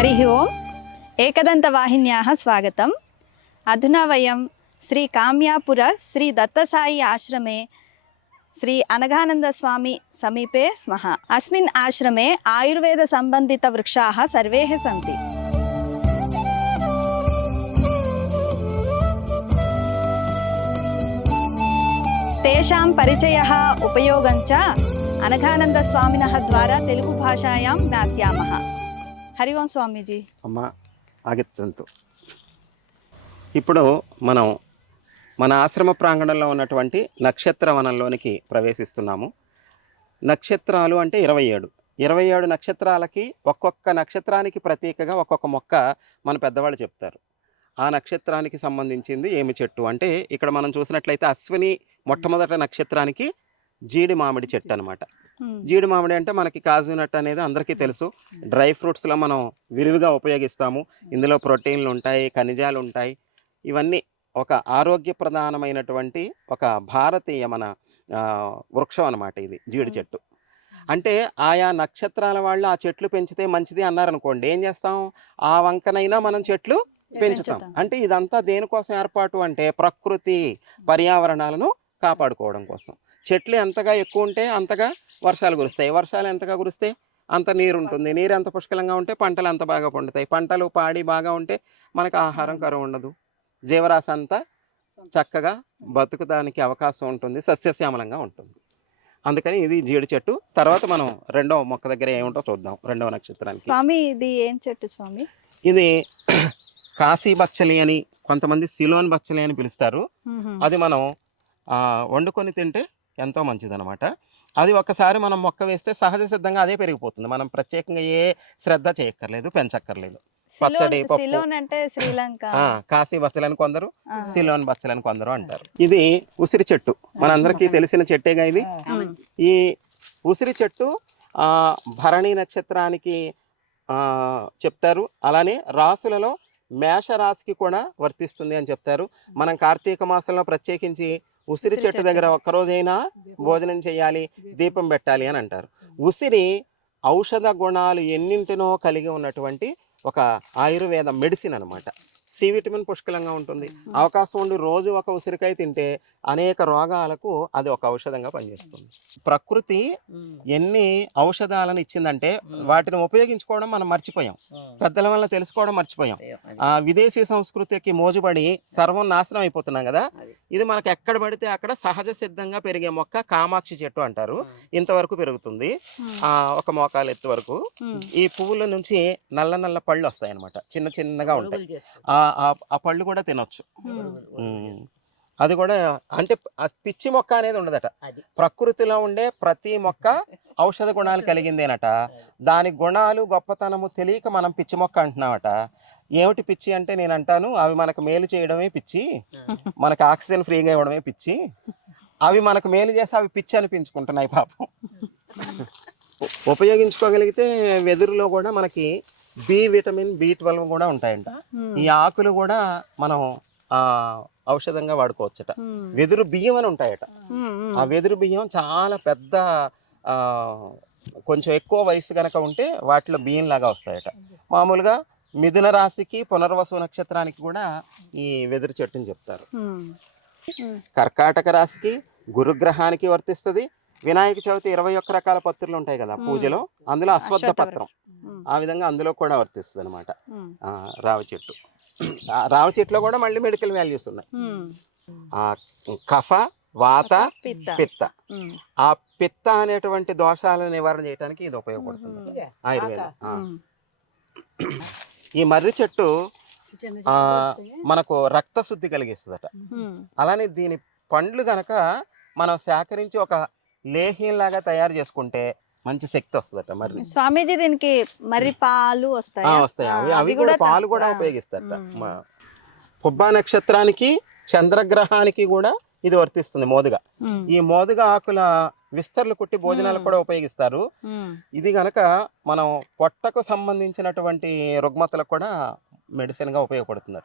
हरिः ओम् एकदन्तवाहिन्याः स्वागतम् अधुना वयं श्री काम्यापुर श्री दत्तसाई आश्रमे श्री अनघानन्दस्वामी समीपे स्मः अस्मिन् आश्रमे आयुर्वेदसम्बन्धितवृक्षाः सर्वे सन्ति तेषां परिचयः उपयोगं च अनघानन्दस्वामिनः द्वारा तेलुगुभाषायां ज्ञास्यामः హరివం స్వామీజీ. అమ్మ ఆగిత్తంతు. ఇప్పుడు మనం మన ఆశ్రమ ప్రాంగణంలో ఉన్నటువంటి నక్షత్ర వనంలోనికి ప్రవేశిస్తున్నాము. నక్షత్రాలు అంటే ఇరవై ఏడు. ఇరవై ఏడు నక్షత్రాలకి ఒక్కొక్క నక్షత్రానికి ప్రతీకగా ఒక్కొక్క మొక్క మన పెద్దవాళ్ళు చెప్తారు. ఆ నక్షత్రానికి సంబంధించింది ఏమి చెట్టు? అంటే ఇక్కడ మనం చూసినట్లయితే అశ్విని మొట్టమొదటి నక్షత్రానికి జీడి మామిడి చెట్టు అనమాట జీడి మామిడి అంటే మనకి కాజు నట్ అనేది అందరికీ తెలుసు. డ్రై ఫ్రూట్స్లో మనం విరివిగా ఉపయోగిస్తాము. ఇందులో ప్రోటీన్లు ఉంటాయి ఖనిజాలు ఉంటాయి. ఇవన్నీ ఒక ఆరోగ్యప్రధానమైనటువంటి ఒక భారతీయ మన వృక్షం అన్నమాట ఇది జీడి. చెట్టు. అంటే ఆయా నక్షత్రాల వాళ్ళు ఆ చెట్లు పెంచితే మంచిది అన్నారనుకోండి ఏం చేస్తాం? ఆ వంకనైనా మనం చెట్లు పెంచుతాం. అంటే ఇదంతా దేనికోసం ఏర్పాటు అంటే ప్రకృతి పర్యావరణాలను కాపాడుకోవడం కోసం. చెట్లు ఎంతగా ఎక్కువ ఉంటే అంతగా వర్షాలు కురుస్తాయి. వర్షాలు ఎంతగా కురిస్తే అంత నీరు ఉంటుంది. నీరు ఎంత పుష్కలంగా ఉంటే పంటలు అంత బాగా పండుతాయి. పంటలు పాడి బాగా ఉంటే మనకు ఆహారం కరువు ఉండదు. జీవరాశి అంతా చక్కగా బతుకుదానికి అవకాశం ఉంటుంది. సస్యశ్యామలంగా ఉంటుంది. అందుకని ఇది జీడి చెట్టు. తర్వాత మనం రెండవ మొక్క దగ్గర ఏముంటో చూద్దాం. రెండవ నక్షత్రానికి. స్వామి ఇది ఏం చెట్టు స్వామి? ఇది కాశీ బచ్చలి అని కొంతమంది సిలోన్ బచ్చలి అని పిలుస్తారు. అది మనం వండుకొని తింటే ఎంతో మంచిదన్నమాట. అది ఒక్కసారి మనం మొక్క వేస్తే సహజ సిద్ధంగా అదే పెరిగిపోతుంది. మనం ప్రత్యేకంగా ఏ శ్రద్ధ చేయక్కర్లేదు పెంచక్కర్లేదు. పచ్చడి, సిలోన్- పప్పు. సిలోన్ అంటే శ్రీలంక. ఆ, కాశీ బచ్చలని కొందరు. సిలోన్ బచ్చలని కొందరు అంటారు. ఇది ఉసిరి చెట్టు. మనందరికీ తెలిసిన చెట్టేగా ఇది. ఈ ఉసిరి చెట్టు ఆ, భరణి నక్షత్రానికి ఆ, చెప్తారు. అలానే రాసులలో మేష రాశికి కూడా వర్తిస్తుంది అని చెప్తారు. మనం కార్తీక మాసంలో ప్రత్యేకించి ఉసిరి చెట్టు. దగ్గర ఒక్కరోజైనా భోజనం చేయాలి దీపం. పెట్టాలి అని అంటారు. ఉసిరి ఔషధ గుణాలు ఎన్నింటినో కలిగి ఉన్నటువంటి ఒక ఆయుర్వేద మెడిసిన్ అన్నమాట. సి విటమిన్ పుష్కలంగా ఉంటుంది. అవకాశం ఉండి రోజు ఒక ఉసిరికాయ తింటే అనేక రోగాలకు అది ఒక ఔషధంగా పనిచేస్తుంది. ప్రకృతి ఎన్ని ఔషధాలను ఇచ్చిందంటే వాటిని ఉపయోగించుకోవడం మనం మర్చిపోయాం. పెద్దల వల్ల తెలుసుకోవడం మర్చిపోయాం. ఆ విదేశీ సంస్కృతికి మోజుబడి సర్వం నాశనం అయిపోతున్నాం కదా ఇది మనకు ఎక్కడ పడితే అక్కడ సహజ సిద్ధంగా పెరిగే మొక్క కామాక్షి చెట్టు అంటారు. ఇంతవరకు పెరుగుతుంది. ఆ. ఒక మోకాలు ఎత్తు వరకు. ఈ పువ్వుల నుంచి నల్ల నల్ల పళ్ళు వస్తాయి అనమాట చిన్న చిన్నగా ఉంటాయి. ఆ పళ్ళు కూడా తినొచ్చు. అది కూడా అంటే పిచ్చి మొక్క అనేది ఉండదట. ప్రకృతిలో ఉండే ప్రతి మొక్క ఔషధ గుణాలు కలిగిందేనట. దాని గుణాలు గొప్పతనము తెలియక మనం పిచ్చి మొక్క అంటున్నామట. ఏమిటి పిచ్చి అంటే నేను అంటాను అవి మనకు మేలు చేయడమే పిచ్చి మనకు ఆక్సిజన్ ఫ్రీగా ఇవ్వడమే పిచ్చి అవి మనకు మేలు చేసి అవి పిచ్చి అనిపించుకుంటున్నాయి పాపం. ఉపయోగించుకోగలిగితే వెదురులో కూడా మనకి బి విటమిన్ బి ట్వెల్వ్ కూడా ఉంటాయంట. ఈ ఆకులు కూడా మనం ఆ ఔషధంగా వాడుకోవచ్చట. వెదురు బియ్యం అని ఉంటాయట. ఆ వెదురు బియ్యం చాలా పెద్ద కొంచెం ఎక్కువ వయసు గనక ఉంటే వాటిలో బియ్యం లాగా వస్తాయట మామూలుగా మిథున రాశికి పునర్వసు నక్షత్రానికి కూడా ఈ వెదురు చెట్టుని చెప్తారు. కర్కాటక రాశికి గురుగ్రహానికి వర్తిస్తుంది వినాయక చవితి ఇరవై ఒక్క రకాల పత్రులు ఉంటాయి కదా. పూజలో అందులో అశ్వత్థ అశ్వత్థ పత్రం. ఆ విధంగా అందులో కూడా వర్తిస్తుంది అనమాట. రావి చెట్టు రావి చెట్టులో కూడా మళ్ళీ మెడికల్ వాల్యూస్ ఉన్నాయి. కఫ వాత పిత్త. ఆ పిత్త అనేటువంటి దోషాలను నివారణ చేయడానికి ఇది ఉపయోగపడుతుంది. ఆయుర్వేదం. ఈ మర్రి చెట్టు ఆ, మనకు రక్త శుద్ధి కలిగిస్తుందట. అలానే దీని పండ్లు గనక మనం సేకరించి ఒక లేహ్యంలాగా తయారు చేసుకుంటే మంచి శక్తి వస్తుందట మర్రి స్వామీజీ దీనికి మరి పాలు వస్తాయి? వస్తాయి. అవి అవి కూడా పాలు కూడా ఉపయోగిస్తారట. మా- పుబ్బా నక్షత్రానికి చంద్రగ్రహానికి కూడా ఇది వర్తిస్తుంది మోదుగా. ఈ మోదుగా ఆకుల విస్తర్లు కుట్టి భోజనాలు. కూడా ఉపయోగిస్తారు. ఇది గనక మనం పొట్టకు సంబంధించినటువంటి రుగ్మతలకు కూడా మెడిసిన్గా ఉపయోగపడుతుందట.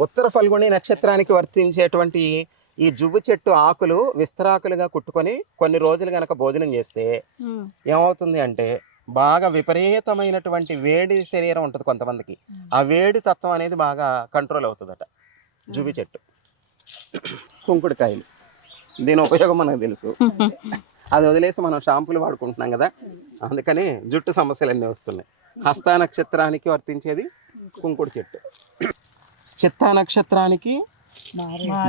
ఉత్తర ఫల్గుణి నక్షత్రానికి వర్తించేటువంటి ఈ జువ్వు చెట్టు ఆకులు విస్తరాకులుగా కుట్టుకొని కొన్ని రోజులు గనక భోజనం చేస్తే ఏమవుతుంది అంటే బాగా విపరీతమైనటువంటి వేడి శరీరం ఉంటుంది కొంతమందికి. ఆ వేడి తత్వం అనేది బాగా కంట్రోల్ అవుతుందట. జువి చెట్టు. కుంకుడుకాయలు. దీని ఉపయోగం మనకు తెలుసు. అది వదిలేసి మనం షాంపూలు వాడుకుంటున్నాం కదా. అందుకని జుట్టు సమస్యలు అన్నీ వస్తున్నాయి హస్త నక్షత్రానికి వర్తించేది కుంకుడు చెట్టు. చిత్తా నక్షత్రానికి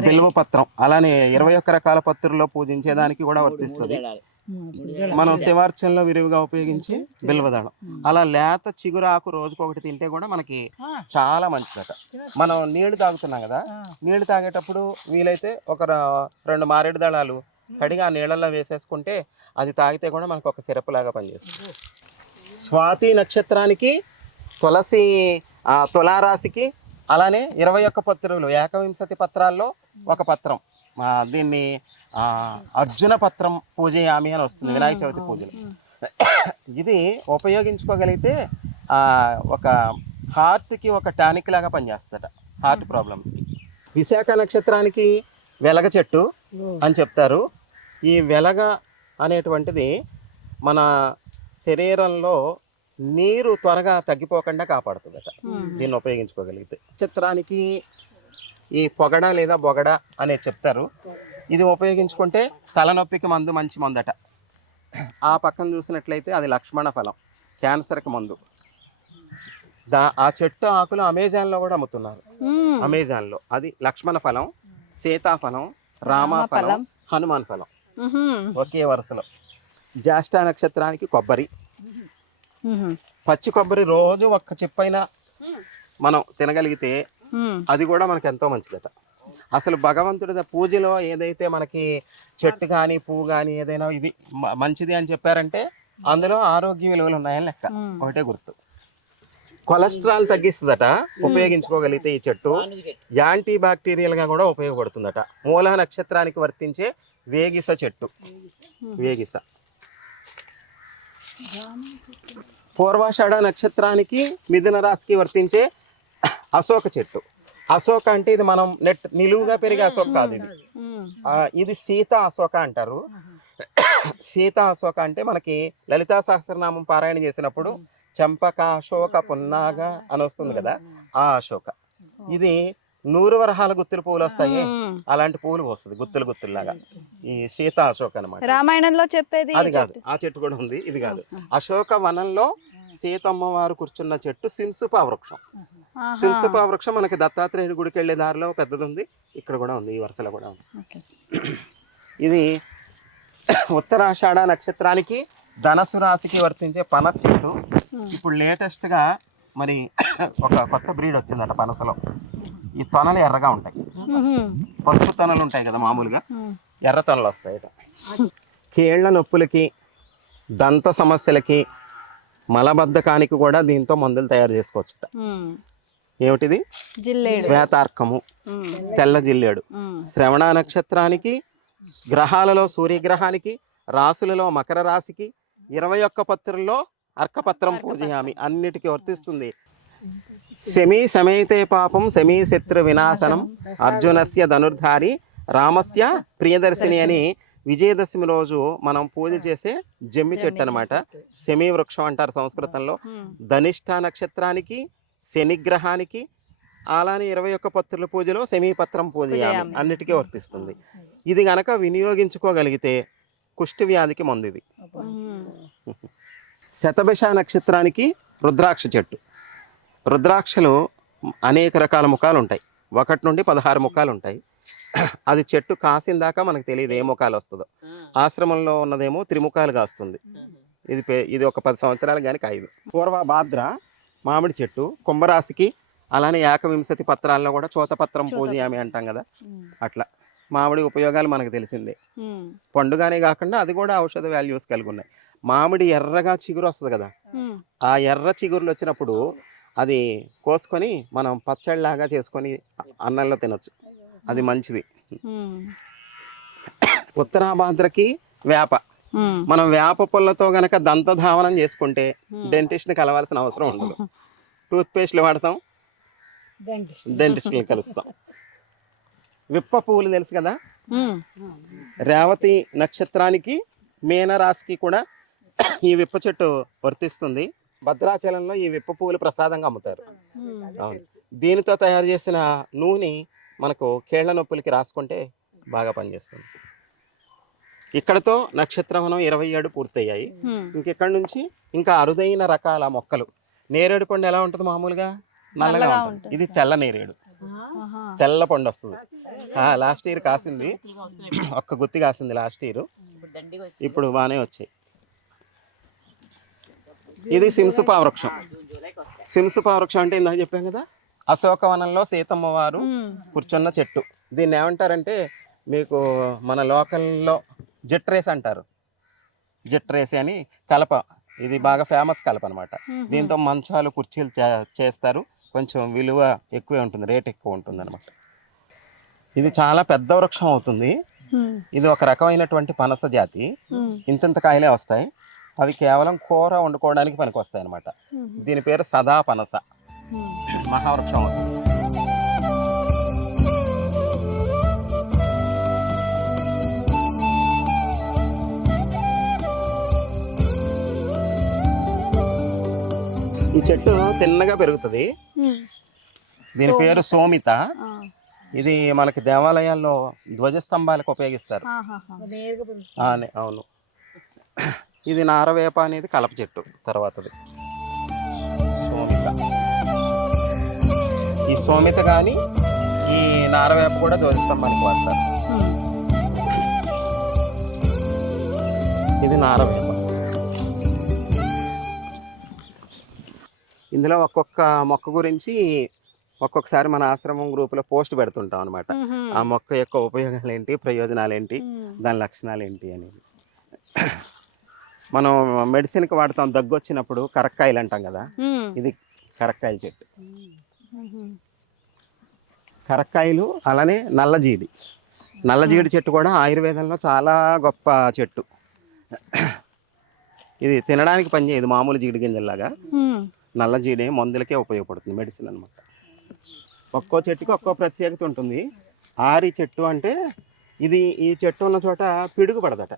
బిల్వ పత్రం. అలానే ఇరవై ఒక్క రకాల పత్రుల్లో పూజించేదానికి కూడా వర్తిస్తుంది. మనం శివార్చనలో విరివిగా ఉపయోగించి బిల్వదళం అలా లేత చిగురాకు రోజుకు ఒకటి తింటే కూడా మనకి చాలా మంచిదట. మనం నీళ్ళు తాగుతున్నాం కదా నీళ్ళు తాగేటప్పుడు వీలైతే ఒక రెండు మారేడు దళాలు కడిగి ఆ నీళ్ళల్లో వేసేసుకుంటే అది తాగితే కూడా మనకు ఒక సిరప్ లాగా పనిచేస్తుంది స్వాతి నక్షత్రానికి తులసి ఆ, తులారాశికి అలానే ఇరవై ఒక్క పత్రులు ఏకవింశతి పత్రాల్లో ఒక పత్రం. దీన్ని అర్జున పత్రం పూజయామి అని వస్తుంది వినాయక చవితి పూజలు. ఇది ఉపయోగించుకోగలిగితే ఒక హార్ట్కి ఒక టానిక్ లాగా పనిచేస్తుందట హార్ట్ ప్రాబ్లమ్స్కి. విశాఖ నక్షత్రానికి వెలగ చెట్టు అని చెప్తారు. ఈ వెలగ అనేటువంటిది మన శరీరంలో నీరు త్వరగా తగ్గిపోకుండా కాపాడుతుందట. దీన్ని ఉపయోగించుకోగలిగితే. చిత్రానికి ఈ పొగడ లేదా బొగడ అనేది చెప్తారు. ఇది ఉపయోగించుకుంటే తలనొప్పికి మందు మంచి మందట. ఆ పక్కన చూసినట్లయితే అది లక్ష్మణ ఫలం క్యాన్సర్కి మందు. దా ఆ చెట్టు ఆకులు అమెజాన్లో కూడా అమ్ముతున్నారు. మ్మ్. అమెజాన్లో. అది లక్ష్మణ ఫలం సీతాఫలం రామాఫలం. హనుమాన్ ఫలం. ఒకే వరుసలో. జ్యేష్ఠ నక్షత్రానికి కొబ్బరి. పచ్చి కొబ్బరి రోజు ఒక్క చిప్పైనా మనం తినగలిగితే అది కూడా మనకి ఎంతో మంచిదట. అసలు భగవంతుడి పూజలో ఏదైతే మనకి చెట్టు కానీ పువ్వు కానీ ఏదైనా ఇది మంచిది అని చెప్పారంటే అందులో ఆరోగ్య విలువలు ఉన్నాయని లెక్క. ఒకటే గుర్తు. కొలెస్ట్రాల్ తగ్గిస్తుందట ఉపయోగించుకోగలిగితే ఈ చెట్టు. యాంటీ బ్యాక్టీరియల్గా కూడా ఉపయోగపడుతుందట. మూల నక్షత్రానికి వర్తించే వేగిస చెట్టు. వేగిస. పూర్వాషాఢ నక్షత్రానికి మిథున రాశికి వర్తించే అశోక చెట్టు. అశోక అంటే ఇది మనం నెట్ నిలువుగా పెరిగే అశోక కాదు ఇది. ఇది సీత అశోక అంటారు. సీత అశోక అంటే మనకి లలితా సహస్రనామం పారాయణ చేసినప్పుడు చంపక అశోక పున్నాగ అని వస్తుంది కదా ఆ అశోక. ఇది నూరు వరహాల గుత్తులు పువ్వులు వస్తాయి. అలాంటి పువ్వులు వస్తుంది గుత్తులు గుత్తుల్లాగా. ఈ సీత అశోక అనమాట రామాయణంలో చెప్పేది అది కాదు ఆ చెట్టు కూడా ఉంది ఇది కాదు. అశోక వనంలో సీతమ్మ వారు కూర్చున్న చెట్టు సింసుప వృక్షం. సింసుప వృక్షం మనకి దత్తాత్రేయుడి గుడికి వెళ్ళే దారిలో పెద్దది ఉంది ఇక్కడ కూడా ఉంది ఈ వరుసలో కూడా ఉంది. ఇది ఉత్తరాషాఢ నక్షత్రానికి ధనస్సు రాశికి వర్తించే పనస చెట్టు. ఇప్పుడు లేటెస్ట్గా మరి ఒక కొత్త బ్రీడ్ వచ్చిందట పనసలో. ఈ తొనలు ఎర్రగా ఉంటాయి. పసుపు తొనలు ఉంటాయి కదా మామూలుగా? మ్మ్. ఎర్ర తొనలు వస్తాయట కీళ్ళ నొప్పులకి దంత సమస్యలకి మలబద్ధకానికి కూడా దీంతో మందులు తయారు చేసుకోవచ్చుట. మ్మ్. ఏమిటిది? జిల్లేడు. శ్వేతార్కము. తెల్ల జిల్లేడు. శ్రవణ నక్షత్రానికి గ్రహాలలో సూర్యగ్రహానికి రాసులలో మకర రాశికి ఇరవై ఒక్క పత్రుల్లో అర్కపత్రం. పూజయామి. అన్నిటికీ వర్తిస్తుంది. శమీ సమేతే పాపం శమీ శత్రు వినాశనం అర్జునస్య ధనుర్ధారి రామస్య ప్రియదర్శిని అని విజయదశమి రోజు మనం పూజ చేసే జమ్మి చెట్టు అనమాట శమీ వృక్షం అంటారు సంస్కృతంలో. ధనిష్ట నక్షత్రానికి శనిగ్రహానికి అలానే ఇరవై ఒక్క పత్రుల పూజలో శమీపత్రం పూజ పూజయామి. అన్నిటికీ వర్తిస్తుంది. ఇది గనక వినియోగించుకోగలిగితే కుష్టి వ్యాధికి మందు ఇది మ్మ్. శతభిష నక్షత్రానికి రుద్రాక్ష చెట్టు. రుద్రాక్షలు అనేక రకాల ముఖాలు ఉంటాయి. ఒకటి నుండి పదహారు ముఖాలు ఉంటాయి. అది చెట్టు కాసిన దాకా మనకు తెలియదు ఏ ముఖాలు వస్తుందో. ఆశ్రమంలో ఉన్నదేమో త్రిముఖాలుగా వస్తుంది. ఇది పే- ఇది ఒక పది సంవత్సరాలు కానీ కాయదు పూర్వ భాద్ర మామిడి చెట్టు కుంభరాశికి అలానే ఏకవింశతి పత్రాల్లో కూడా చోతపత్రం పూజయామి అంటాం కదా. అట్లా. మామిడి ఉపయోగాలు మనకు తెలిసిందే. పండుగానే కాకుండా అది కూడా ఔషధ వాల్యూస్ కలిగి ఉన్నాయి. మామిడి ఎర్రగా చిగురు వస్తుంది కదా. ఆ ఎర్ర చిగురులు వచ్చినప్పుడు అది కోసుకొని మనం పచ్చడిలాగా చేసుకొని అన్నంలో తినొచ్చు. అది మంచిది. ఉత్తరాభాద్రకి వేప. మనం వేప పుల్లతో గనక దంతధావనం చేసుకుంటే మ్మ్. డెంటిస్ట్ని కలవాల్సిన అవసరం ఉండదు. టూత్ పేస్ట్లు వాడతాం. డెంటిస్ట్ని. కలుస్తాం. విప్ప పువ్వులు తెలుసు కదా. రేవతి నక్షత్రానికి మీనరాశికి కూడా ఈ విప్ప చెట్టు వర్తిస్తుంది. భద్రాచలంలో ఈ విప్ప పువ్వులు ప్రసాదంగా అమ్ముతారు. దీనితో తయారు చేసిన నూనె మనకు కేళ్ళ నొప్పులకి రాసుకుంటే బాగా పనిచేస్తుంది. ఇక్కడతో నక్షత్రవనం ఇరవై ఏడు పూర్తయ్యాయి. ఇంకెక్కడ నుంచి? ఇంకా అరుదైన రకాల మొక్కలు. నేరేడు పండు ఎలా ఉంటుంది మామూలుగా? నల్లగా ఉంటుంది. ఇది తెల్ల నేరేడు. తెల్ల పండు వస్తుంది. లాస్ట్ ఇయర్ కాసింది. ఒక్క గుత్తి కాసింది లాస్ట్ ఇయర్. ఇప్పుడు బాగానే వచ్చాయి. ఇది సింసుపా వృక్షం సింసుపా వృక్షం అంటే ఇందాక చెప్పాం కదా? అశోకవనంలో సీతమ్మ వారు. కూర్చున్న చెట్టు. దీన్ని ఏమంటారంటే మీకు మన లోకల్లో జట్రేస్ అంటారు. జట్రేసి అని కలప. ఇది బాగా ఫేమస్ కలప అనమాట. దీంతో మంచాలు కుర్చీలు చేస్తారు. కొంచెం విలువ ఎక్కువే ఉంటుంది రేట్ ఎక్కువ ఉంటుంది అనమాట ఇది చాలా పెద్ద వృక్షం అవుతుంది. ఇది ఒక రకమైనటువంటి పనస జాతి. ఇంతింత కాయలే వస్తాయి. అవి కేవలం కూర వండుకోవడానికి పనికి వస్తాయి అనమాట. దీని పేరు సదా పనస. మహావృక్షం. అవుతుంది ఈ చెట్టు తిన్నగా పెరుగుతుంది. దీని పేరు సోమిత. ఇది మనకి దేవాలయాల్లో ధ్వజస్తంభాలకు ఉపయోగిస్తారు. అవును. ఇది నారవేప అనేది కలప చెట్టు తర్వాతది సోమిత ఈ సోమిత కానీ ఈ నారవేప కూడా ధ్వజస్తంభానికి వాడతారు. ఇది నారవేప ఇందులో ఒక్కొక్క మొక్క గురించి ఒక్కొక్కసారి మన ఆశ్రమం గ్రూపులో పోస్ట్ పెడుతుంటాం అనమాట. ఆ మొక్క యొక్క ఉపయోగాలు ఏంటి ప్రయోజనాలు ఏంటి. దాని లక్షణాలు ఏంటి అనేది మనం మెడిసిన్కి వాడతాం దగ్గు వచ్చినప్పుడు కరక్కాయలు అంటాం కదా. ఇది కరక్కాయల చెట్టు. కరక్కాయలు అలానే నల్లజీడి నల్లజీడి చెట్టు కూడా ఆయుర్వేదంలో చాలా గొప్ప చెట్టు ఇది తినడానికి పనిచేయదు మామూలు జీడి గింజల్లాగా. నల్లజీడి మందులకే ఉపయోగపడుతుంది మెడిసిన్ అనమాట ఒక్కో చెట్టుకి ఒక్కో ప్రత్యేకత ఉంటుంది ఆరి చెట్టు అంటే ఇది ఈ చెట్టు ఉన్న చోట పిడుగు పడదట.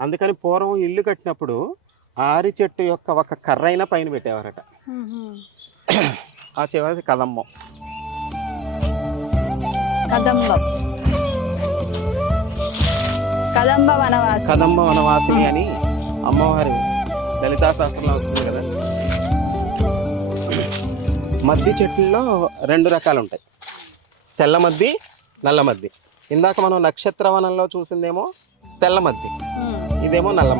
అందుకని పూర్వం ఇల్లు కట్టినప్పుడు ఆరి చెట్టు యొక్క ఒక కర్రైన పైన పెట్టేవారట. ఆ చివరిది కదమ్మం. కదంబం. కదంబ వనవాసి. కదంబ వనవాసిని అని అమ్మవారు లలితా శాస్త్రంలో వస్తుంది కదా. మద్ది చెట్లలో రెండు రకాలు ఉంటాయి తెల్ల మద్ది నల్ల మద్ది. ఇందాక మనం నక్షత్ర వనంలో చూసిందేమో తెల్ల మద్ది. ఇదేమో నల్ల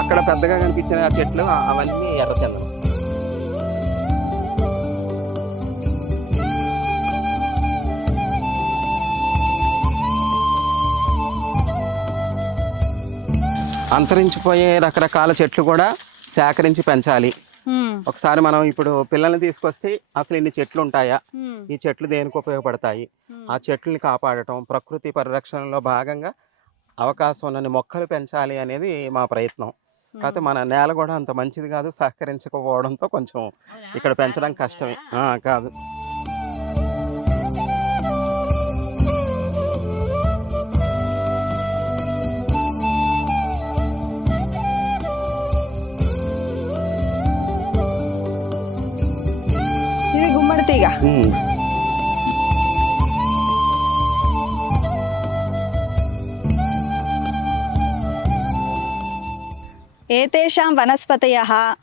అక్కడ పెద్దగా కనిపించిన ఆ చెట్లు అవన్నీ ఎర్రచందనం అంతరించిపోయే రకరకాల చెట్లు కూడా సేకరించి పెంచాలి. ఒకసారి మనం ఇప్పుడు పిల్లల్ని తీసుకొస్తే అసలు ఇన్ని చెట్లు ఉంటాయా. ఈ చెట్లు దేనికి ఉపయోగపడతాయి. ఆ చెట్లని కాపాడటం ప్రకృతి పరిరక్షణలో భాగంగా అవకాశం ఉన్నన్ని మొక్కలు పెంచాలి అనేది మా ప్రయత్నం. కాకపోతే మన నేల కూడా అంత మంచిది కాదు సహకరించకపోవడంతో కొంచెం ఇక్కడ పెంచడం కష్టమే. కాదు. ఉమ్. ఏతేషాం వనస్పతయः.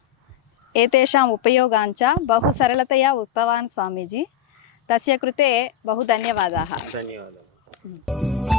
ఏతేషాం ఉపయోగాంచ బహు సరళతయా ఉక్తవాన్ స్వామీజీ. తస్య కృతే బహు ధన్యవాదాः ధన్యవాదాలు.